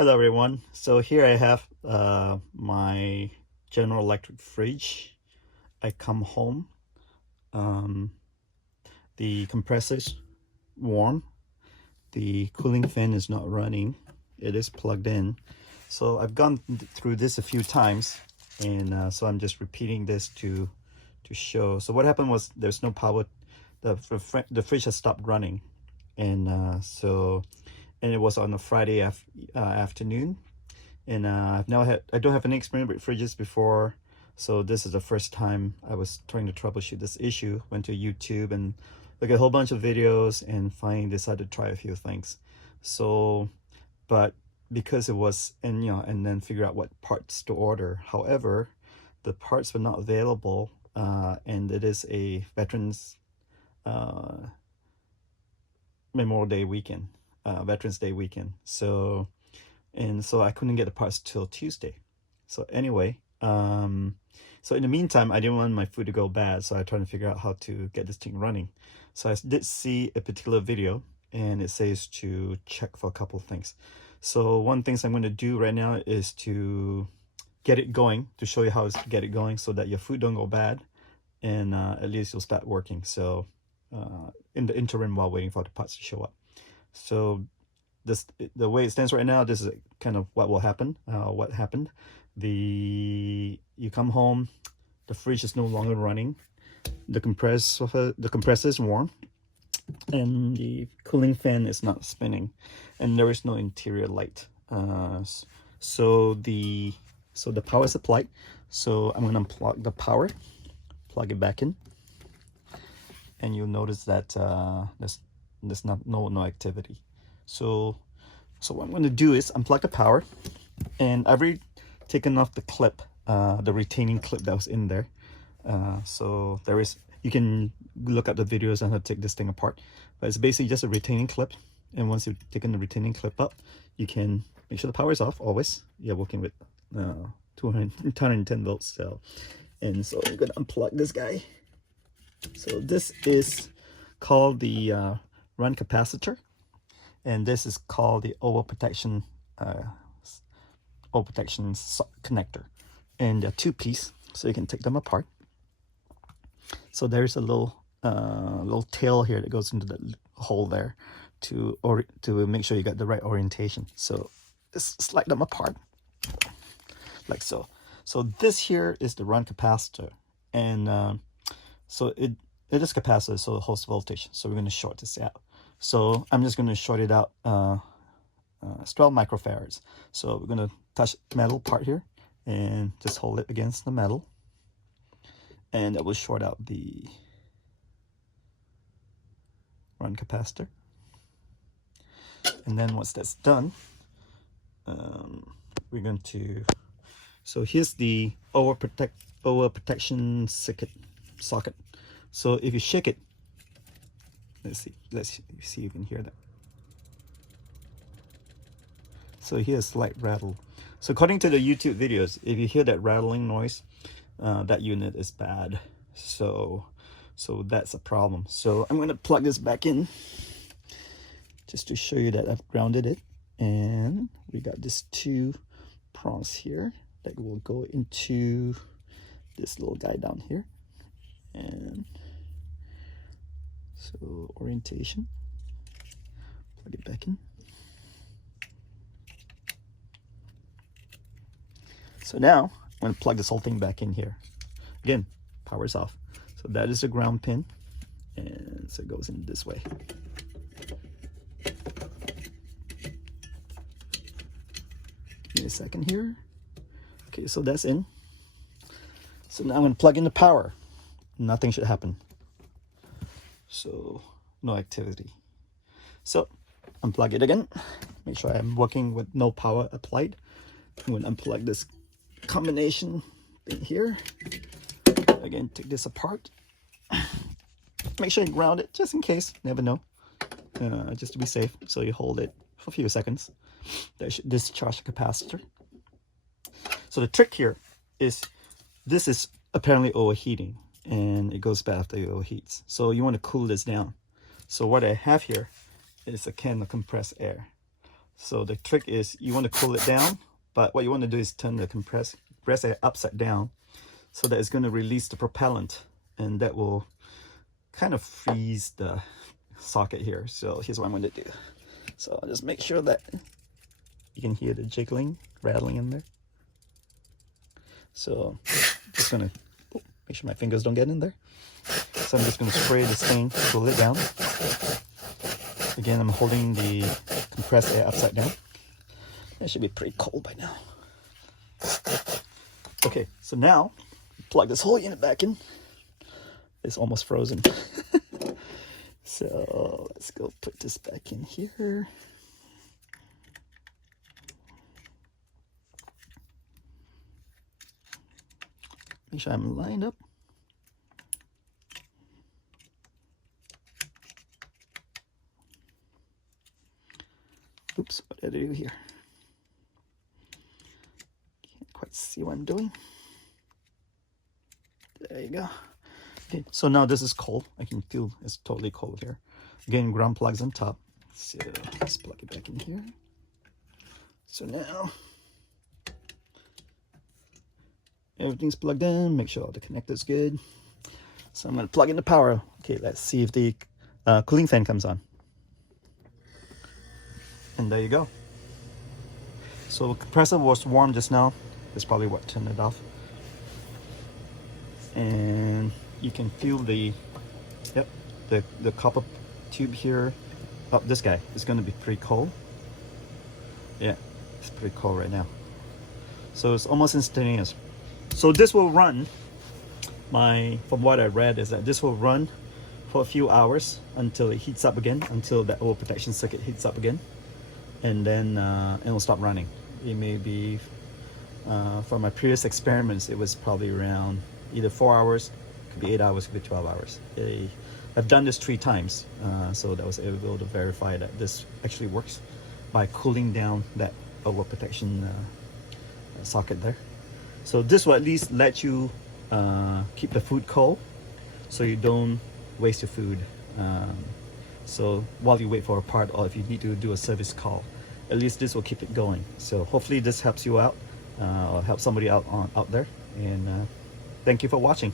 Hello everyone. So here I have my General Electric fridge. I come home, the compressor's warm, the cooling fan is not running, it is plugged in. So I've gone through this a few times, and so I'm just repeating this to show. So what happened was there's no power, the fridge has stopped running, and and it was on a Friday afternoon, and I don't have any experience with fridges before, so this is the first time I was trying to troubleshoot this issue. Went to YouTube and looked at a whole bunch of videos, and finally decided to try a few things. So, but because it was, and then figure out what parts to order. However, the parts were not available, and it is a Veterans Memorial Day weekend. Veterans Day weekend, so I couldn't get the parts till Tuesday. So anyway, so in the meantime, I didn't want my food to go bad, so I tried to figure out how to get this thing running. So I did see a particular video, and it says to check for a couple of things. So one thing I'm going to do right now is to get it going, to show you how to get it going so that your food don't go bad, and at least you'll start working. So in the interim, while waiting for the parts to show up. So the way it stands right now, this is kind of what will happen. What happened? You come home, the fridge is no longer running, the compressor is warm, and the cooling fan is not spinning, and there is no interior light. So the power is applied. So I'm going to unplug the power, plug it back in, and you'll notice that there's no activity. So what I'm going to do is unplug the power, and I've already taken off the clip, the retaining clip that was in there. So you can look at the videos on how to take this thing apart, but it's basically just a retaining clip. And once you've taken the retaining clip up, you can make sure the power is off always. You're working with 210 volts. So I'm going to unplug this guy. So this is called the run capacitor, and this is called the overprotection connector, and they're two-piece, so you can take them apart. So there's a little tail here that goes into the hole there to make sure you got the right orientation. So just slide them apart like so. So this here is the run capacitor, and so it is capacitor, so it holds voltage. So we're going to short this out. So I'm just going to short it out 12 microfarads. So we're going to touch metal part here and just hold it against the metal, and that will short out the run capacitor. And then once that's done, we're going to, so here's the overprotection socket. So if you shake it, let's see if you can hear that. So here's a slight rattle. So according to the YouTube videos, if you hear that rattling noise, that unit is bad. So that's a problem. So I'm going to plug this back in just to show you that I've grounded it, and we got this two prongs here that will go into this little guy down here. And so orientation, plug it back in. So now I'm going to plug this whole thing back in here. Again, power's off. So that is a ground pin, and so it goes in this way. Give me a second here. Okay, so that's in. So now I'm going to plug in the power. Nothing should happen. So no activity. So unplug it again. Make sure I'm working with no power applied. I'm going to unplug this combination thing here. Again, take this apart. Make sure you ground it just in case. Never know. Just to be safe. So you hold it for a few seconds. That should discharge the capacitor. So the trick here is this is apparently overheating, and it goes bad after it overheats. So you want to cool this down. So what I have here is a can of compressed air. So the trick is you want to cool it down, but what you want to do is turn the compressor upside down so that it's going to release the propellant, and that will kind of freeze the socket here. So here's what I'm going to do. So I'll just make sure that you can hear the jiggling, rattling in there. So just going to make sure my fingers don't get in there. So I'm just going to spray this thing, cool it down. Again, I'm holding the compressed air upside down. It should be pretty cold by now. Okay, so now plug this whole unit back in. It's almost frozen. So let's go put this back in here. Make sure I'm lined up. Oops, what did I do here? Can't quite see what I'm doing. There you go. Okay, so now this is cold. I can feel it's totally cold here. Again, ground plugs on top. So let's plug it back in here. So now everything's plugged in. Make sure all the connector's good. So I'm going to plug in the power. Okay, let's see if the cooling fan comes on. And there you go. So the compressor was warm just now. That's probably what turned it off. And you can feel the copper tube here. Oh, this guy is going to be pretty cold. Yeah, it's pretty cold right now. So it's almost instantaneous. So this will run. From what I read is that this will run for a few hours until it heats up again, until that whole protection circuit heats up again, and then it will stop running. It may be, from my previous experiments, it was probably around either 4 hours, could be 8 hours, could be 12 hours. I've done this 3 times, so that was able to verify that this actually works by cooling down that overprotection socket there. So this will at least let you keep the food cold, so you don't waste your food. So while you wait for a part, or if you need to do a service call, at least this will keep it going. So hopefully this helps you out, or help somebody out there. And thank you for watching.